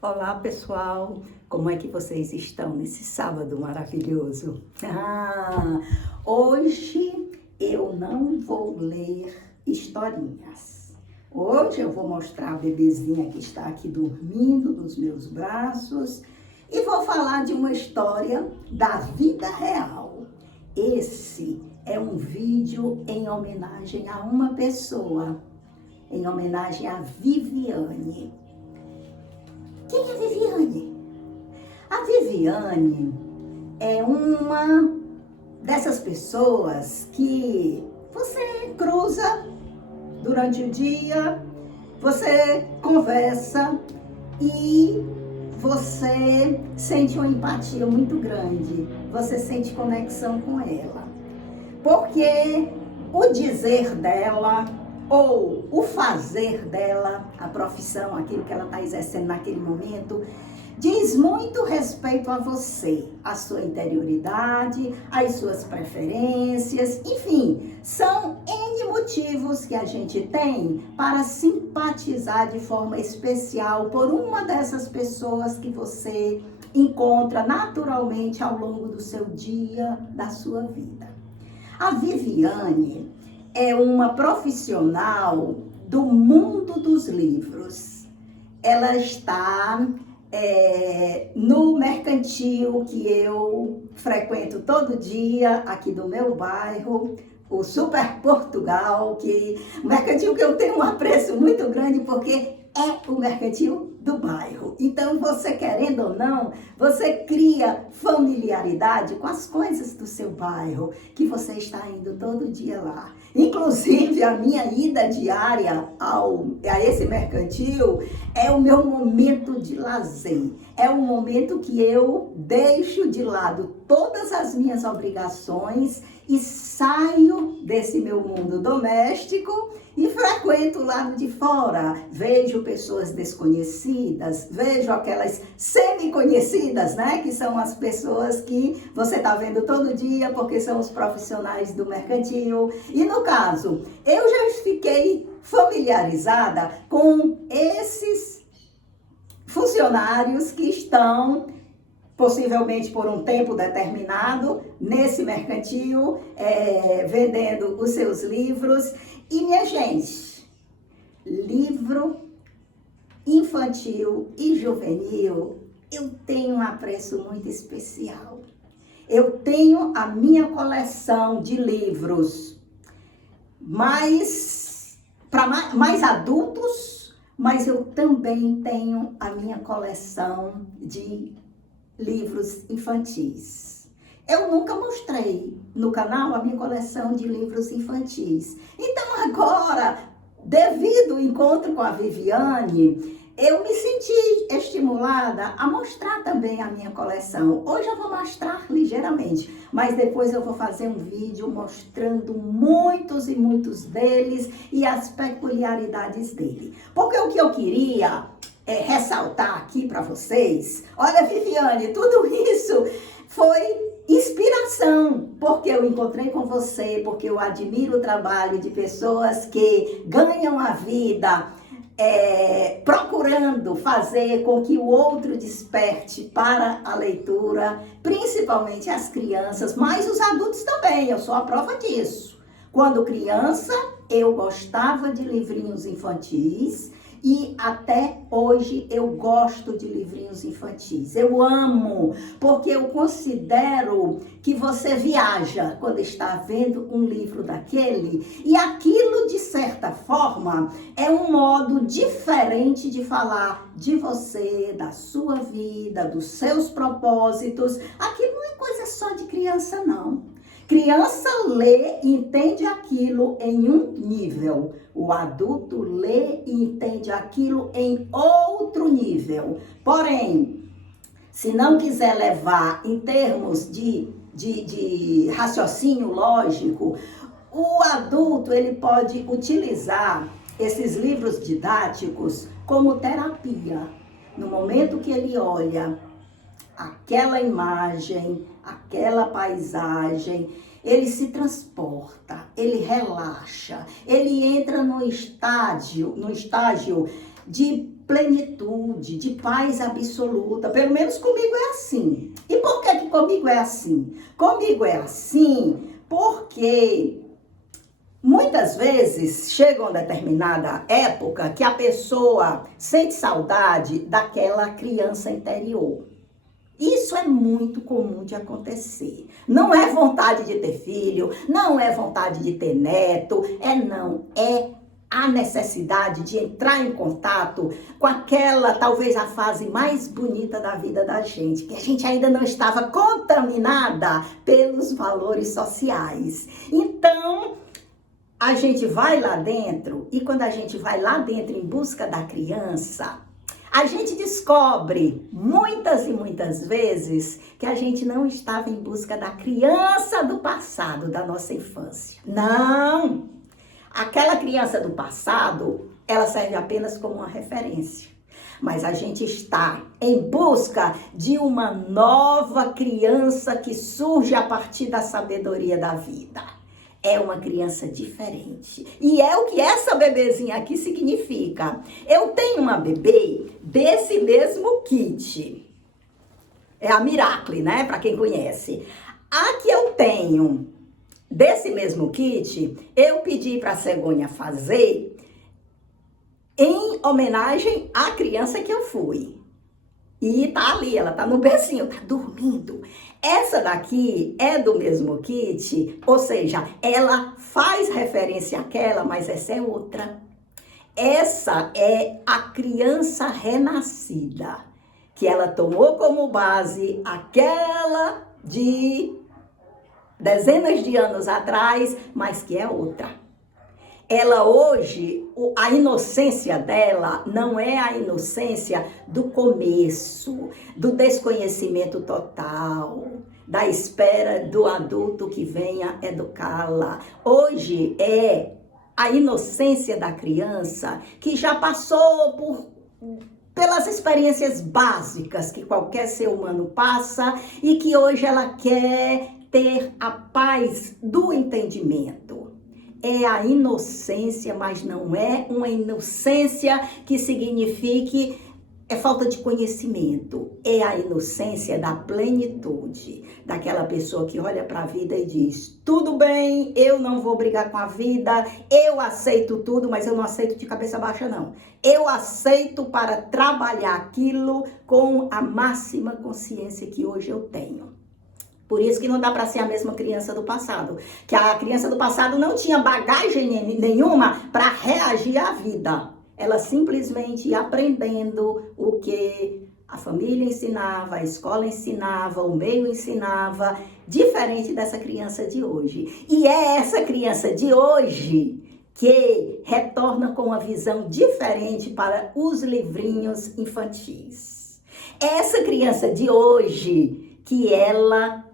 Olá, pessoal! Como é que vocês estão nesse sábado maravilhoso? Hoje eu não vou ler historinhas. Hoje eu vou mostrar a bebezinha que está aqui dormindo nos meus braços e vou falar de uma história da vida real. Esse é um vídeo em homenagem a uma pessoa, em homenagem a Viviane. Quem é Viviane? A Viviane é uma dessas pessoas que você cruza durante o dia, você conversa e você sente uma empatia muito grande, você sente conexão com ela. Porque o dizer dela ou o fazer dela, a profissão, aquilo que ela está exercendo naquele momento, diz muito respeito a você, a sua interioridade, as suas preferências, enfim, são N motivos que a gente tem para simpatizar de forma especial por uma dessas pessoas que você encontra naturalmente ao longo do seu dia, da sua vida. A Viviane é uma profissional do mundo dos livros. Ela está no mercantil que eu frequento todo dia, aqui do meu bairro, o Super Portugal, o mercantil que eu tenho um apreço muito grande porque é o mercantil do bairro. Então, você querendo ou não, você cria familiaridade com as coisas do seu bairro, que você está indo todo dia lá. Inclusive, a minha ida diária a esse mercantil é o meu momento de lazer. É o momento que eu deixo de lado todas as minhas obrigações e saio desse meu mundo doméstico e frequento o lado de fora. Vejo pessoas desconhecidas, vejo aquelas semi-conhecidas, né? Que são as pessoas que você está vendo todo dia, porque são os profissionais do mercantil. E no caso, eu já fiquei familiarizada com esses funcionários que estão possivelmente por um tempo determinado, nesse mercantil, vendendo os seus livros. E, minha gente, livro infantil e juvenil, eu tenho um apreço muito especial. Eu tenho a minha coleção de livros para mais adultos, mas eu também tenho a minha coleção de livros infantis. Eu nunca mostrei no canal a minha coleção de livros infantis. Então agora, devido ao encontro com a Viviane, eu me senti estimulada a mostrar também a minha coleção. Hoje eu vou mostrar ligeiramente, mas depois eu vou fazer um vídeo mostrando muitos e muitos deles e as peculiaridades dele. Porque o que eu queria ressaltar aqui para vocês, olha, Viviane, tudo isso foi inspiração, porque eu encontrei com você, porque eu admiro o trabalho de pessoas que ganham a vida procurando fazer com que o outro desperte para a leitura, principalmente as crianças, mas os adultos também, eu sou a prova disso. Quando criança, eu gostava de livrinhos infantis, e até hoje eu gosto de livrinhos infantis. Eu amo, porque eu considero que você viaja quando está vendo um livro daquele. E aquilo, de certa forma, é um modo diferente de falar de você, da sua vida, dos seus propósitos. Aquilo não é coisa só de criança, não. Criança lê e entende aquilo em um nível. O adulto lê e entende aquilo em outro nível. Porém, se não quiser levar em termos de raciocínio lógico, o adulto ele pode utilizar esses livros didáticos como terapia. No momento que ele olha aquela imagem, aquela paisagem, ele se transporta, ele relaxa, ele entra no estágio de plenitude, de paz absoluta. Pelo menos comigo é assim. E por que que comigo é assim? Comigo é assim porque muitas vezes chega uma determinada época que a pessoa sente saudade daquela criança interior. Isso é muito comum de acontecer. Não é vontade de ter filho, não é vontade de ter neto, é a necessidade de entrar em contato com aquela, talvez a fase mais bonita da vida da gente, que a gente ainda não estava contaminada pelos valores sociais. Então, a gente vai lá dentro, e quando a gente vai lá dentro em busca da criança, a gente descobre muitas e muitas vezes que a gente não estava em busca da criança do passado, da nossa infância. Não! Aquela criança do passado, ela serve apenas como uma referência. Mas a gente está em busca de uma nova criança que surge a partir da sabedoria da vida. É uma criança diferente. E é o que essa bebezinha aqui significa. Eu tenho uma bebê desse mesmo kit. É a Miracle, né? Para quem conhece. A que eu tenho desse mesmo kit, eu pedi para a cegonha fazer em homenagem à criança que eu fui. E tá ali, ela tá no bercinho, tá dormindo. Essa daqui é do mesmo kit, ou seja, ela faz referência àquela, mas essa é outra. Essa é a criança renascida, que ela tomou como base aquela de dezenas de anos atrás, mas que é outra. Ela hoje, a inocência dela não é a inocência do começo, do desconhecimento total, da espera do adulto que venha educá-la. Hoje é a inocência da criança que já passou pelas experiências básicas que qualquer ser humano passa e que hoje ela quer ter a paz do entendimento. É a inocência, mas não é uma inocência que signifique falta de conhecimento. É a inocência da plenitude, daquela pessoa que olha para a vida e diz: tudo bem, eu não vou brigar com a vida, eu aceito tudo, mas eu não aceito de cabeça baixa, não. Eu aceito para trabalhar aquilo com a máxima consciência que hoje eu tenho. Por isso que não dá para ser a mesma criança do passado. Que a criança do passado não tinha bagagem nenhuma para reagir à vida. Ela simplesmente ia aprendendo o que a família ensinava, a escola ensinava, o meio ensinava, diferente dessa criança de hoje. E é essa criança de hoje que retorna com uma visão diferente para os livrinhos infantis. Essa criança de hoje que ela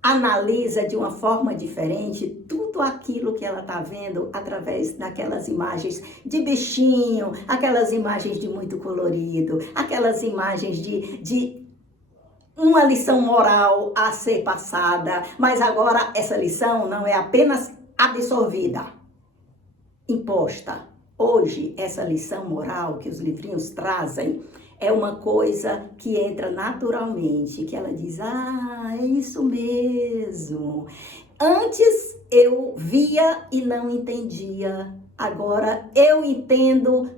analisa de uma forma diferente tudo aquilo que ela está vendo através daquelas imagens de bichinho, aquelas imagens de muito colorido, aquelas imagens de uma lição moral a ser passada, mas agora essa lição não é apenas absorvida, imposta. Hoje, essa lição moral que os livrinhos trazem é uma coisa que entra naturalmente, que ela diz: ah, é isso mesmo. Antes eu via e não entendia, agora eu entendo,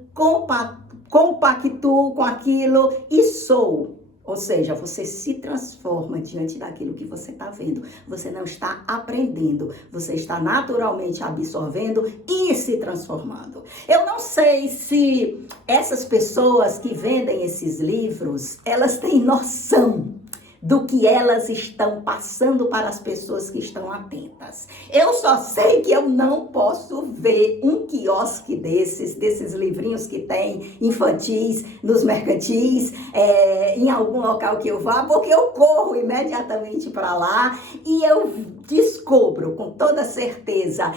compactuo com aquilo e sou. Ou seja, você se transforma diante daquilo que você está vendo. Você não está aprendendo, você está naturalmente absorvendo e se transformando. Eu não sei se essas pessoas que vendem esses livros, elas têm noção do que elas estão passando para as pessoas que estão atentas. Eu só sei que eu não posso ver um quiosque desses livrinhos que tem infantis, nos mercantis, em algum local que eu vá, porque eu corro imediatamente para lá e eu descubro com toda certeza,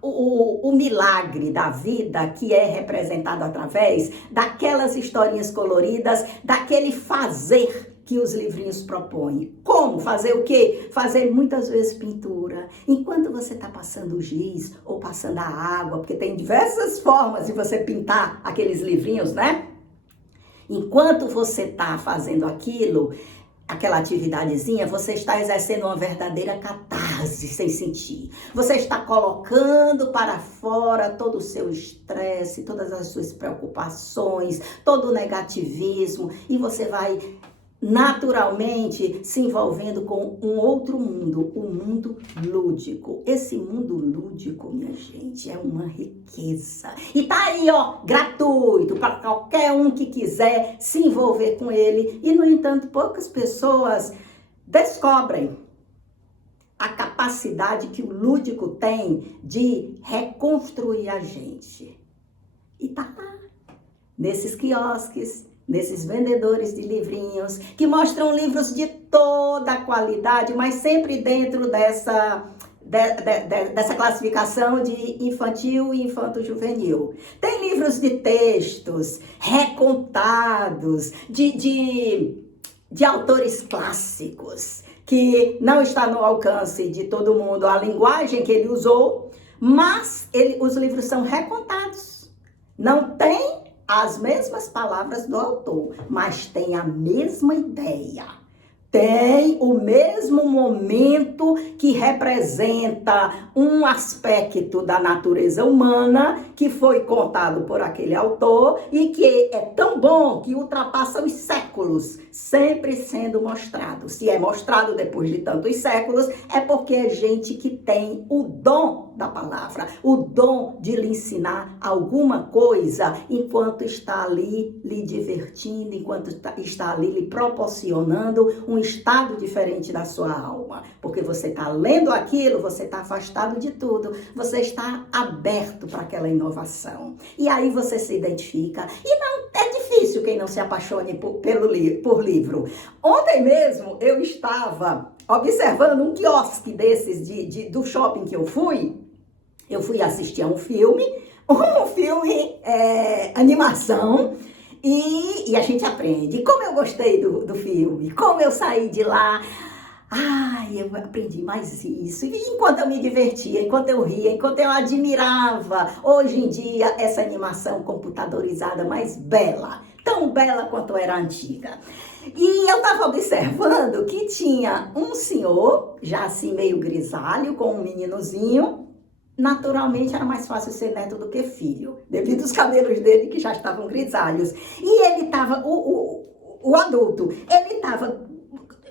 o milagre da vida que é representado através daquelas historinhas coloridas, daquele fazer que os livrinhos propõem. Como? Fazer o quê? Fazer muitas vezes pintura. Enquanto você está passando o giz ou passando a água, porque tem diversas formas de você pintar aqueles livrinhos, né? Enquanto você está fazendo aquilo, aquela atividadezinha, você está exercendo uma verdadeira catarse sem sentir. Você está colocando para fora todo o seu estresse, todas as suas preocupações, todo o negativismo, e você vai naturalmente se envolvendo com um outro mundo, o mundo lúdico. Esse mundo lúdico, minha gente, é uma riqueza. E tá aí, ó, gratuito para qualquer um que quiser se envolver com ele. E, no entanto, poucas pessoas descobrem a capacidade que o lúdico tem de reconstruir a gente. E tá lá, nesses quiosques, nesses vendedores de livrinhos, que mostram livros de toda a qualidade, mas sempre dentro dessa classificação de infantil e infanto-juvenil. Tem livros de textos recontados, de autores clássicos, que não está no alcance de todo mundo a linguagem que ele usou, mas os livros são recontados. Não tem as mesmas palavras do autor, mas tem a mesma ideia. Tem o mesmo momento que representa um aspecto da natureza humana que foi contado por aquele autor e que é tão bom que ultrapassa os séculos, sempre sendo mostrado. Se é mostrado depois de tantos séculos, é porque é gente que tem o dom da palavra, o dom de lhe ensinar alguma coisa enquanto está ali lhe divertindo, enquanto está ali lhe proporcionando um estado diferente da sua alma. Porque você está lendo aquilo, você está afastado de tudo, você está aberto para aquela inovação. E aí você se identifica. E não é difícil quem não se apaixone por livro. Ontem mesmo eu estava observando um quiosque desses do shopping que eu fui. Eu fui assistir a um filme animação, e a gente aprende. Como eu gostei do filme, como eu saí de lá, eu aprendi mais isso. E enquanto eu me divertia, enquanto eu ria, enquanto eu admirava, hoje em dia, essa animação computadorizada mais bela, tão bela quanto era antiga. E eu estava observando que tinha um senhor, já assim meio grisalho, com um meninozinho. Naturalmente era mais fácil ser neto do que filho, devido aos cabelos dele que já estavam grisalhos. E ele estava, o adulto, ele estava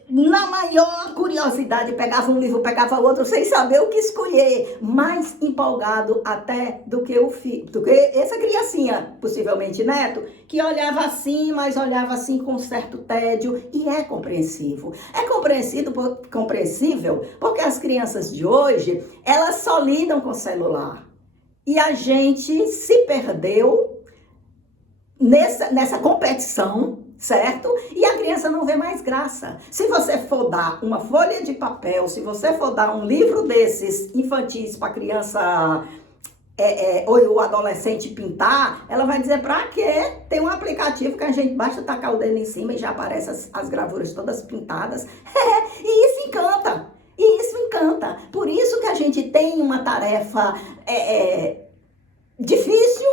na maior curiosidade, pegava um livro, pegava outro, sem saber o que escolher, mais empolgado até do que o filho, do que essa criancinha, possivelmente neto, que olhava assim, mas olhava assim com um certo tédio, e é compreensível. É compreensível porque as crianças de hoje, elas só lidam com celular. E a gente se perdeu nessa competição, certo? E a criança não vê mais graça. Se você for dar uma folha de papel, se você for dar um livro desses infantis para a criança ou o adolescente pintar, ela vai dizer, pra quê? Tem um aplicativo que a gente basta tacar o dedo em cima e já aparecem as gravuras todas pintadas. E isso encanta. E isso encanta. Por isso que a gente tem uma tarefa difícil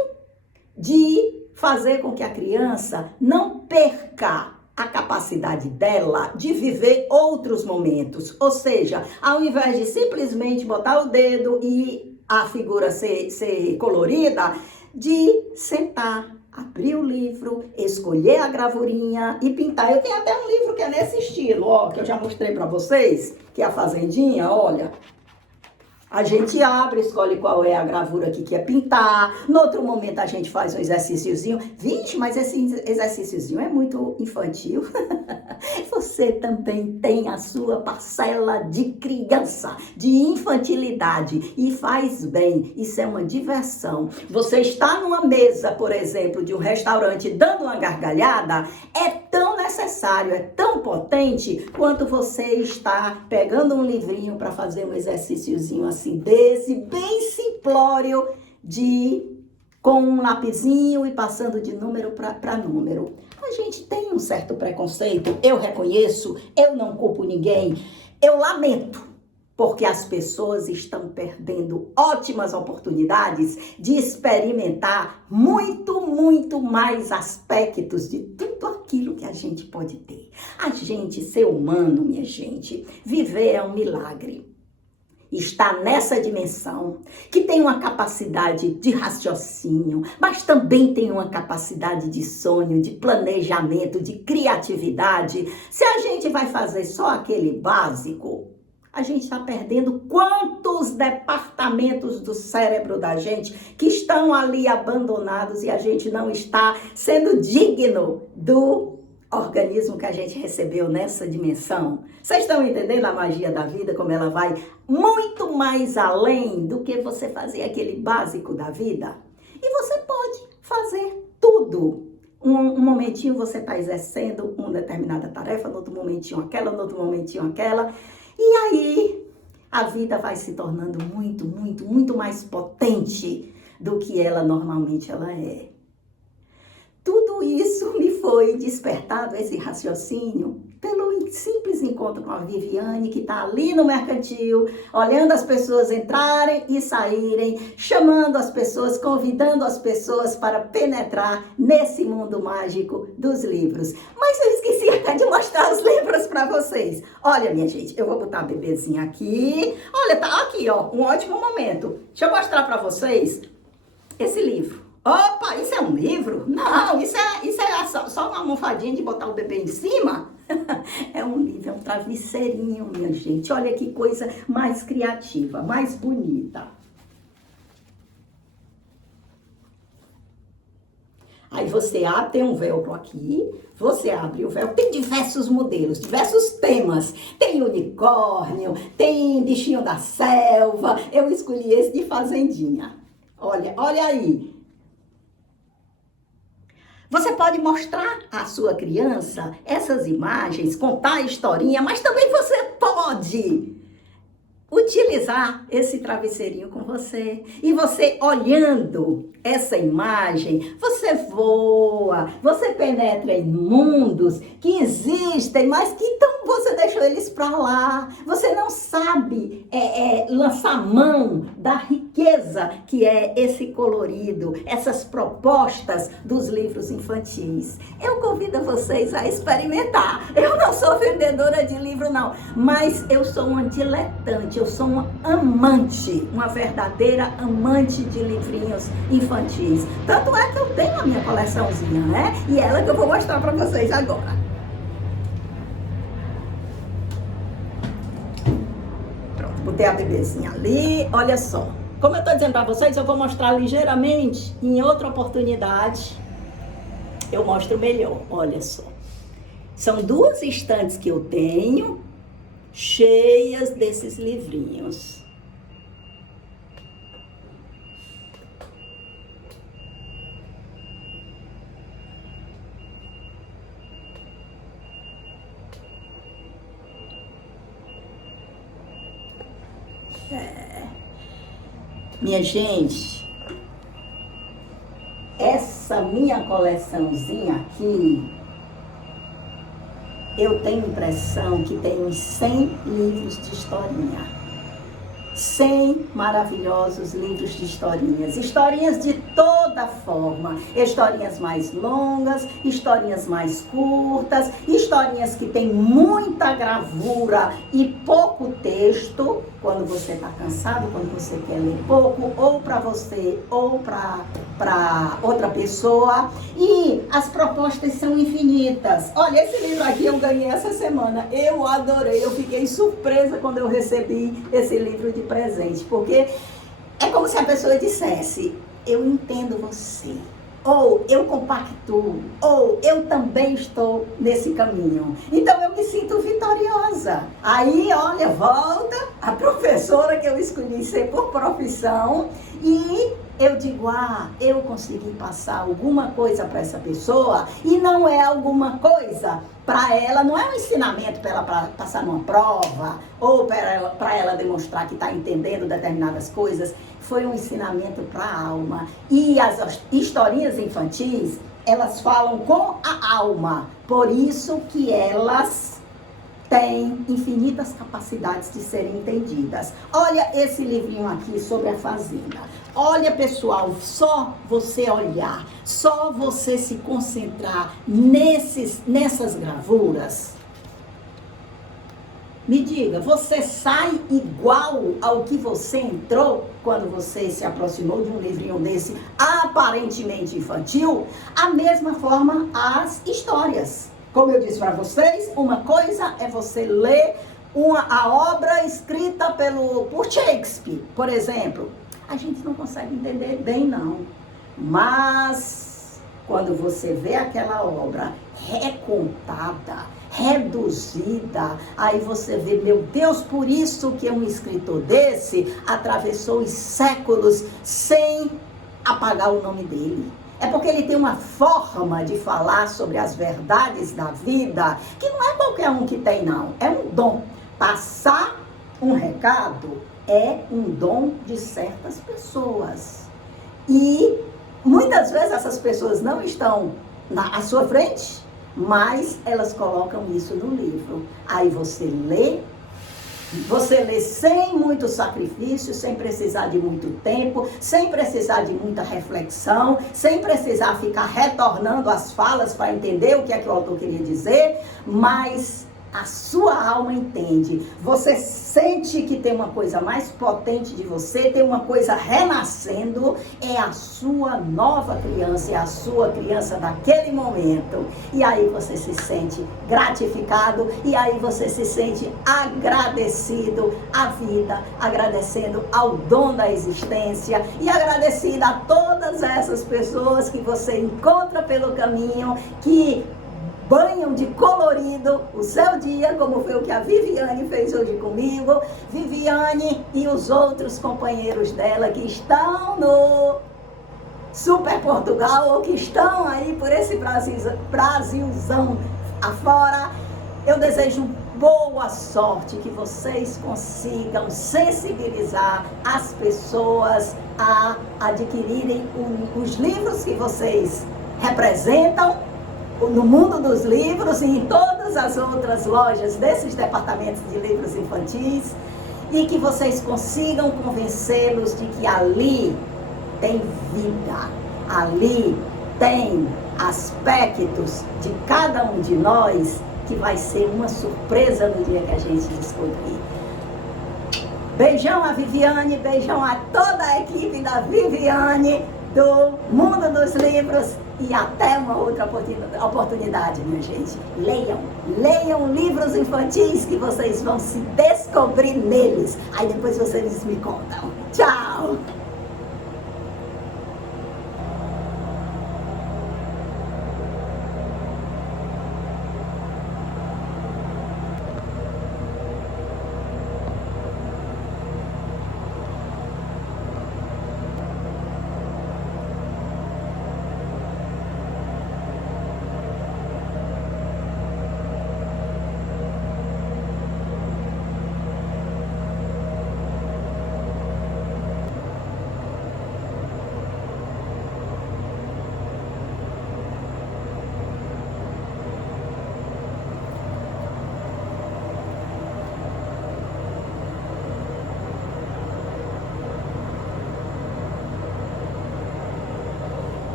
de fazer com que a criança não perca a capacidade dela de viver outros momentos. Ou seja, ao invés de simplesmente botar o dedo e a figura ser colorida, de sentar, abrir o livro, escolher a gravurinha e pintar. Eu tenho até um livro que é nesse estilo, ó, que eu já mostrei para vocês, que é a Fazendinha, olha. A gente abre, escolhe qual é a gravura que quer pintar. No outro momento a gente faz um exercíciozinho. Vixe, mas esse exercíciozinho é muito infantil. Você também tem a sua parcela de criança, de infantilidade. E faz bem, isso é uma diversão. Você está numa mesa, por exemplo, de um restaurante dando uma gargalhada, é tão necessário, é tão potente, quanto você está pegando um livrinho para fazer um exercíciozinho assim desse, bem simplório, de com um lapisinho e passando de número para número. A gente tem um certo preconceito, eu reconheço, eu não culpo ninguém, eu lamento, porque as pessoas estão perdendo ótimas oportunidades de experimentar muito, muito mais aspectos de tudo aquilo que a gente pode ter. A gente, ser humano, minha gente, viver é um milagre. Está nessa dimensão, que tem uma capacidade de raciocínio, mas também tem uma capacidade de sonho, de planejamento, de criatividade. Se a gente vai fazer só aquele básico, a gente está perdendo quantos departamentos do cérebro da gente que estão ali abandonados e a gente não está sendo digno do organismo que a gente recebeu nessa dimensão. Vocês estão entendendo a magia da vida, como ela vai muito mais além do que você fazer aquele básico da vida? E você pode fazer tudo. Um momentinho você está exercendo uma determinada tarefa, no outro momentinho aquela, no outro momentinho aquela. E aí a vida vai se tornando muito, muito, muito mais potente do que ela normalmente ela é. Tudo isso me foi despertado, esse raciocínio, pelo simples encontro com a Viviane, que está ali no mercantil, olhando as pessoas entrarem e saírem, chamando as pessoas, convidando as pessoas para penetrar nesse mundo mágico dos livros. Mas eu esqueci até de mostrar os livros para vocês. Olha, minha gente, eu vou botar a bebezinha aqui. Olha, tá aqui, ó, um ótimo momento. Deixa eu mostrar para vocês esse livro. Opa, isso é um livro? Não, isso é só uma almofadinha de botar o bebê em cima. É um livro, é um travesseirinho, minha gente. Olha que coisa mais criativa, mais bonita. Aí você abre, tem um velcro aqui, você abre o velcro, tem diversos modelos, diversos temas. Tem unicórnio, tem bichinho da selva. Eu escolhi esse de fazendinha. Olha aí. Você pode mostrar à sua criança essas imagens, contar a historinha, mas também você pode utilizar esse travesseirinho com você. E você olhando essa imagem, você voa, você penetra em mundos que existem, mas que então você deixou eles para lá. Você não sabe lançar mão da riqueza que é esse colorido, essas propostas dos livros infantis. Eu convido vocês a experimentar. Eu não sou vendedora de livro, não, mas eu sou uma diletante, eu sou uma amante, uma verdadeira amante de livrinhos infantis. Tanto é que eu tenho a minha coleçãozinha, né? E ela que eu vou mostrar para vocês agora. Pronto, botei a bebezinha ali, olha só. Como eu estou dizendo para vocês, eu vou mostrar ligeiramente, em outra oportunidade, eu mostro melhor, olha só. São 2 estantes que eu tenho, cheias desses livrinhos. Minha gente, essa minha coleçãozinha aqui, eu tenho impressão que tem uns 100 livros de historinha. 100 maravilhosos livros de historinhas. Historinhas de toda forma. Historinhas mais longas, historinhas mais curtas, historinhas que tem muita gravura e pouco texto. Quando você está cansado, quando você quer ler pouco, ou para você, ou para outra pessoa. E as propostas são infinitas. Olha, esse livro aqui eu ganhei essa semana. Eu adorei, eu fiquei surpresa quando eu recebi esse livro de presente, porque é como se a pessoa dissesse: eu entendo você, ou eu compactuo, ou eu também estou nesse caminho. Então eu me sinto vitoriosa. Aí, olha, volta a professora que eu escolhi ser por profissão e eu digo: eu consegui passar alguma coisa para essa pessoa, e não é alguma coisa para ela, não é um ensinamento para ela passar numa prova, ou para ela demonstrar que está entendendo determinadas coisas. foi um ensinamento para a alma. E as historinhas infantis, elas falam com a alma. Por isso que elas têm infinitas capacidades de serem entendidas. Olha esse livrinho aqui sobre a fazenda. Olha, pessoal, só você olhar, só você se concentrar nessas gravuras. Me diga, você sai igual ao que você entrou quando você se aproximou de um livrinho desse aparentemente infantil? A mesma forma as histórias. Como eu disse para vocês, uma coisa é você ler a obra escrita por Shakespeare, por exemplo. A gente não consegue entender bem, não. Mas quando você vê aquela obra recontada, reduzida, aí você vê, meu Deus, por isso que um escritor desse atravessou os séculos sem apagar o nome dele. É porque ele tem uma forma de falar sobre as verdades da vida que não é qualquer um que tem, não. É um dom. Passar um recado é um dom de certas pessoas. E muitas vezes essas pessoas não estão à sua frente, mas elas colocam isso no livro. Aí você lê sem muito sacrifício, sem precisar de muito tempo, sem precisar de muita reflexão, sem precisar ficar retornando as falas para entender o que é que o autor queria dizer, mas a sua alma entende. Você sente que tem uma coisa mais potente de você, tem uma coisa renascendo, é a sua nova criança, é a sua criança daquele momento. E aí você se sente gratificado, e aí você se sente agradecido à vida, agradecendo ao dom da existência e agradecido a todas essas pessoas que você encontra pelo caminho, que banham de colorido o seu dia, como foi o que a Viviane fez hoje comigo. Viviane e os outros companheiros dela que estão no Super Portugal ou que estão aí por esse Brasilzão afora. Eu desejo boa sorte, que vocês consigam sensibilizar as pessoas a adquirirem os livros que vocês representam no mundo dos livros e em todas as outras lojas desses departamentos de livros infantis, e que vocês consigam convencê-los de que ali tem vida, ali tem aspectos de cada um de nós que vai ser uma surpresa no dia que a gente descobrir. Beijão a Viviane, beijão a toda a equipe da Viviane, do Mundo dos Livros, e até uma outra oportunidade, minha gente. Leiam livros infantis que vocês vão se descobrir neles. Aí depois vocês me contam. Tchau!